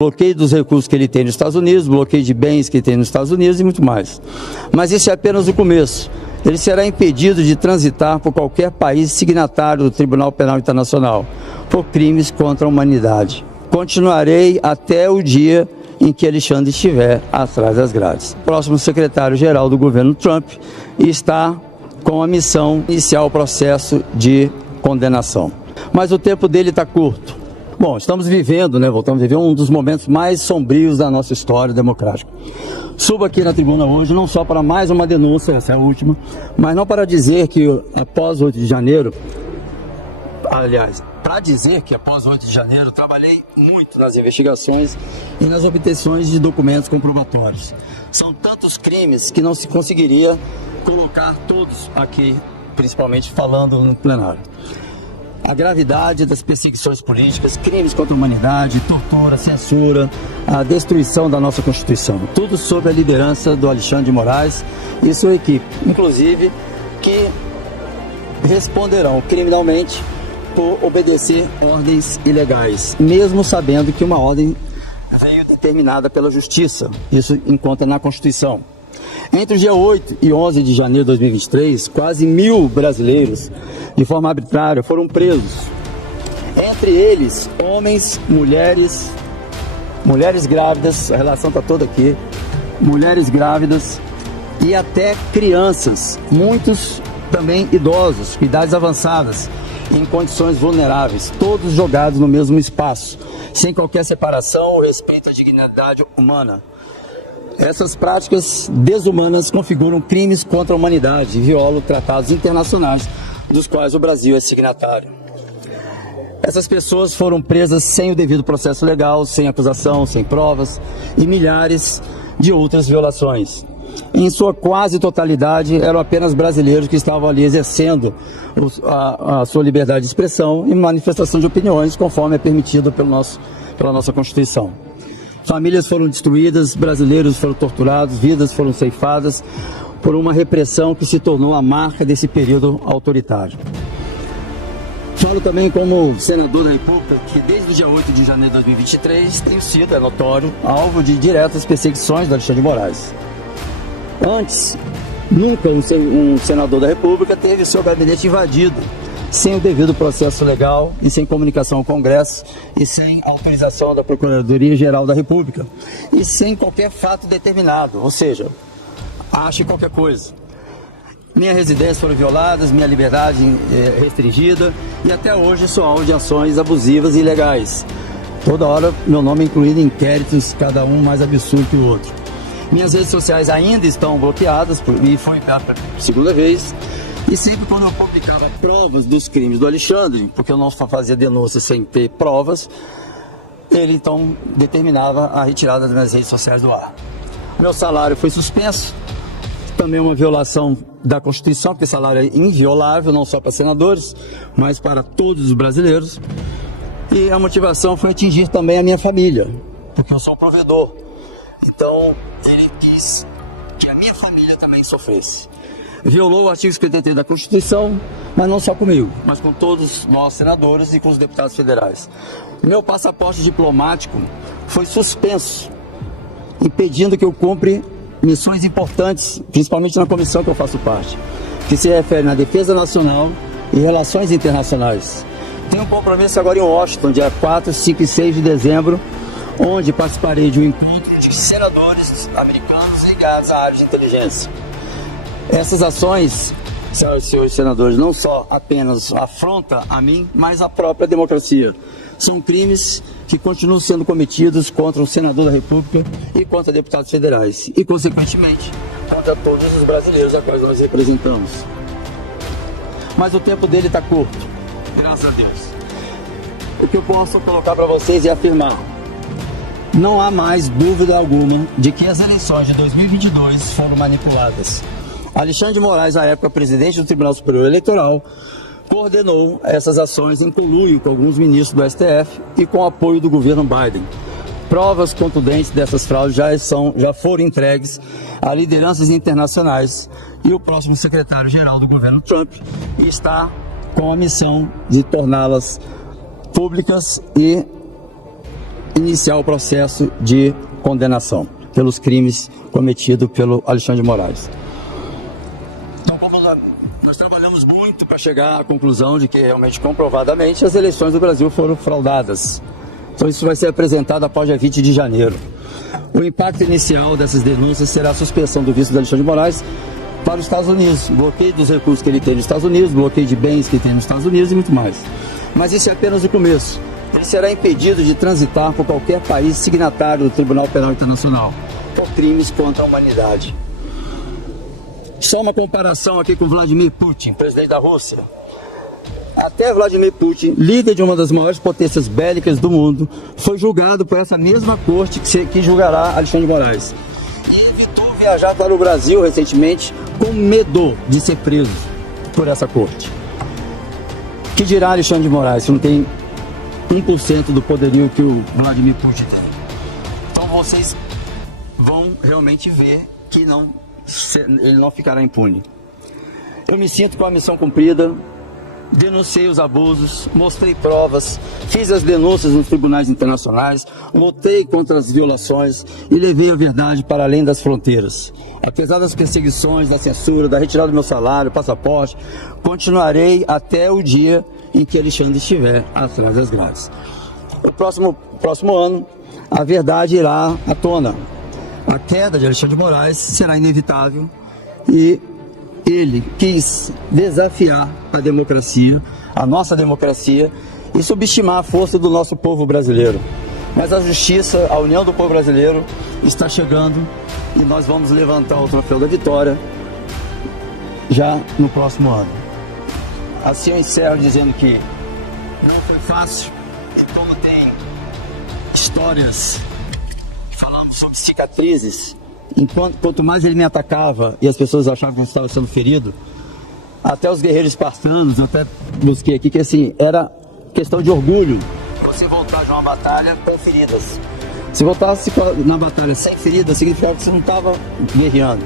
bloqueio dos recursos que ele tem nos Estados Unidos, bloqueio de bens que ele tem nos Estados Unidos e muito mais. Mas isso é apenas o começo. Ele será impedido de transitar por qualquer país signatário do Tribunal Penal Internacional por crimes contra a humanidade. Continuarei até o dia em que Alexandre estiver atrás das grades. O próximo secretário-geral do governo Trump está com a missão de iniciar o processo de condenação. Mas o tempo dele está curto. Bom, estamos vivendo, voltamos a viver um dos momentos mais sombrios da nossa história democrática. Subo aqui na tribuna hoje não só para mais uma denúncia, essa é a última, mas não para dizer que após 8 de janeiro, aliás, para dizer que após 8 de janeiro trabalhei muito nas investigações e nas obtenções de documentos comprobatórios. São tantos crimes que não se conseguiria colocar todos aqui, principalmente falando no plenário. A gravidade das perseguições políticas, crimes contra a humanidade, tortura, censura, a destruição da nossa Constituição. Tudo sob a liderança do Alexandre de Moraes e sua equipe, inclusive, que responderão criminalmente por obedecer ordens ilegais, mesmo sabendo que uma ordem veio determinada pela Justiça. Isso encontra na Constituição. Entre o dia 8 e 11 de janeiro de 2023, quase 1.000 brasileiros, de forma arbitrária, foram presos. Entre eles, homens, mulheres grávidas, a relação está toda aqui, mulheres grávidas e até crianças, muitos também idosos, com idades avançadas, em condições vulneráveis, todos jogados no mesmo espaço, sem qualquer separação ou respeito à dignidade humana. Essas práticas desumanas configuram crimes contra a humanidade e violam tratados internacionais dos quais o Brasil é signatário. Essas pessoas foram presas sem o devido processo legal, sem acusação, sem provas e milhares de outras violações. Em sua quase totalidade, eram apenas brasileiros que estavam ali exercendo a sua liberdade de expressão e manifestação de opiniões, conforme é permitido pela nossa Constituição. Famílias foram destruídas, brasileiros foram torturados, vidas foram ceifadas por uma repressão que se tornou a marca desse período autoritário. Falo também como senador da República que desde o dia 8 de janeiro de 2023 tenho sido, é notório, alvo de diretas perseguições do Alexandre de Moraes. Antes, nunca um senador da República teve seu gabinete invadido, sem o devido processo legal e sem comunicação ao Congresso e sem autorização da Procuradoria-Geral da República e sem qualquer fato determinado, ou seja, ache qualquer coisa. Minha residência foram violadas, minha liberdade restringida e até hoje sou alvo de ações abusivas e ilegais. Toda hora meu nome é incluído em inquéritos, cada um mais absurdo que o outro. Minhas redes sociais ainda estão bloqueadas e foi a segunda vez. E sempre quando eu publicava provas dos crimes do Alexandre, porque eu não fazia denúncia sem ter provas, ele então determinava a retirada das minhas redes sociais do ar. Meu salário foi suspenso, também uma violação da Constituição, porque salário é inviolável, não só para senadores, mas para todos os brasileiros. E a motivação foi atingir também a minha família, porque eu sou um provedor. Então ele quis que a minha família também sofresse. Violou o artigo 53 da Constituição, mas não só comigo, mas com todos nós senadores e com os deputados federais. Meu passaporte diplomático foi suspenso, impedindo que eu cumpra missões importantes, principalmente na comissão que eu faço parte, que se refere na defesa nacional e relações internacionais. Tenho um compromisso agora em Washington, dia 4, 5 e 6 de dezembro, onde participarei de um encontro de senadores americanos ligados à área de inteligência. Essas ações, senhoras e senhores senadores, não só apenas afrontam a mim, mas a própria democracia. São crimes que continuam sendo cometidos contra o senador da República e contra deputados federais e, consequentemente, contra todos os brasileiros a quais nós representamos. Mas o tempo dele está curto, graças a Deus. O que eu posso colocar para vocês é afirmar: não há mais dúvida alguma de que as eleições de 2022 foram manipuladas. Alexandre de Moraes, à época presidente do Tribunal Superior Eleitoral, coordenou essas ações em conluio com alguns ministros do STF e com o apoio do governo Biden. Provas contundentes dessas fraudes já foram entregues a lideranças internacionais e o próximo secretário-geral do governo Trump está com a missão de torná-las públicas e iniciar o processo de condenação pelos crimes cometidos pelo Alexandre de Moraes. Então, como nós trabalhamos muito para chegar à conclusão de que realmente, comprovadamente, as eleições do Brasil foram fraudadas. Então isso vai ser apresentado após dia 20 de janeiro. O impacto inicial dessas denúncias será a suspensão do visto do Alexandre de Moraes para os Estados Unidos, bloqueio dos recursos que ele tem nos Estados Unidos, bloqueio de bens que ele tem nos Estados Unidos e muito mais. Mas isso é apenas o começo. Ele será impedido de transitar por qualquer país signatário do Tribunal Penal Internacional por crimes contra a humanidade. Só uma comparação aqui com Vladimir Putin, presidente da Rússia. Até Vladimir Putin, líder de uma das maiores potências bélicas do mundo, foi julgado por essa mesma corte que julgará Alexandre de Moraes. E evitou viajar para o Brasil recentemente com medo de ser preso por essa corte. Que dirá Alexandre de Moraes, se não tem 1% do poderio que o Vladimir Putin tem? Então vocês vão realmente ver que ele não ficará impune. Eu me sinto com a missão cumprida. Denunciei os abusos, mostrei provas, fiz as denúncias nos tribunais internacionais, lutei contra as violações e levei a verdade para além das fronteiras. Apesar das perseguições, da censura, da retirada do meu salário, passaporte, continuarei até o dia em que Alexandre estiver atrás das grades. No próximo ano, a verdade irá à tona. A queda de Alexandre de Moraes será inevitável e ele quis desafiar a democracia, a nossa democracia, e subestimar a força do nosso povo brasileiro. Mas a justiça, a união do povo brasileiro está chegando e nós vamos levantar o troféu da vitória já no próximo ano. Assim eu encerro dizendo que não foi fácil, e como tem histórias falando sobre cicatrizes, quanto mais ele me atacava e as pessoas achavam que eu estava sendo ferido, até os guerreiros espartanos, eu até busquei aqui, que assim, era questão de orgulho você voltar de uma batalha com feridas. Se voltasse na batalha sem feridas, significava que você não estava guerreando.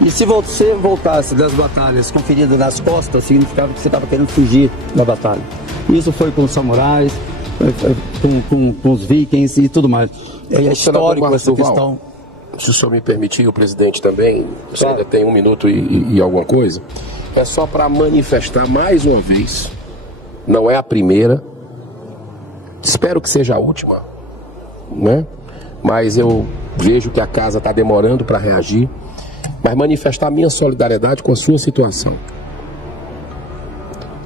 E se você voltasse das batalhas com feridas nas costas, significava que você estava querendo fugir da batalha. Isso foi com os samurais, com os vikings e tudo mais. É histórico essa questão. Se o senhor me permitir, o presidente também, você ainda tem 1 minuto e alguma coisa, é só para manifestar mais uma vez, não é a primeira, espero que seja a última, né? Mas eu vejo que a casa está demorando para reagir, mas manifestar minha solidariedade com a sua situação.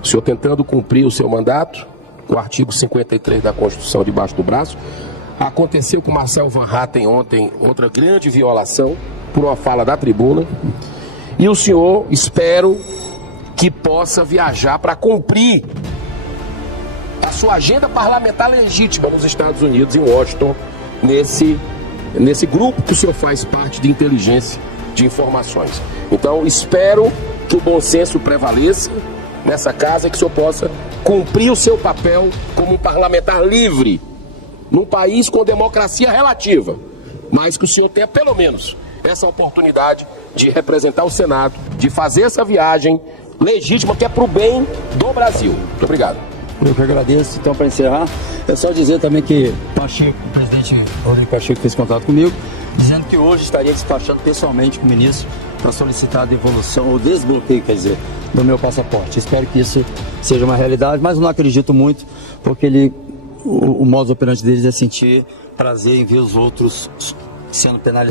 O senhor tentando cumprir o seu mandato, com o artigo 53 da Constituição debaixo do braço. Aconteceu com Marcel Van Hatten ontem outra grande violação por uma fala da tribuna. E o senhor, espero que possa viajar para cumprir a sua agenda parlamentar legítima nos Estados Unidos, em Washington, nesse grupo que o senhor faz parte de inteligência de informações. Então, espero que o bom senso prevaleça nessa casa e que o senhor possa cumprir o seu papel como um parlamentar livre num país com democracia relativa, mas que o senhor tenha pelo menos essa oportunidade de representar o Senado, de fazer essa viagem legítima que é para o bem do Brasil. Muito obrigado. Eu que agradeço. Então, para encerrar, é só dizer também que Pacheco, o presidente Rodrigo Pacheco fez contato comigo, dizendo que hoje estaria despachando pessoalmente com o ministro para solicitar a devolução, ou desbloqueio, quer dizer, do meu passaporte. Espero que isso seja uma realidade, mas não acredito muito, porque o modus operandi deles é sentir prazer em ver os outros sendo penalizados.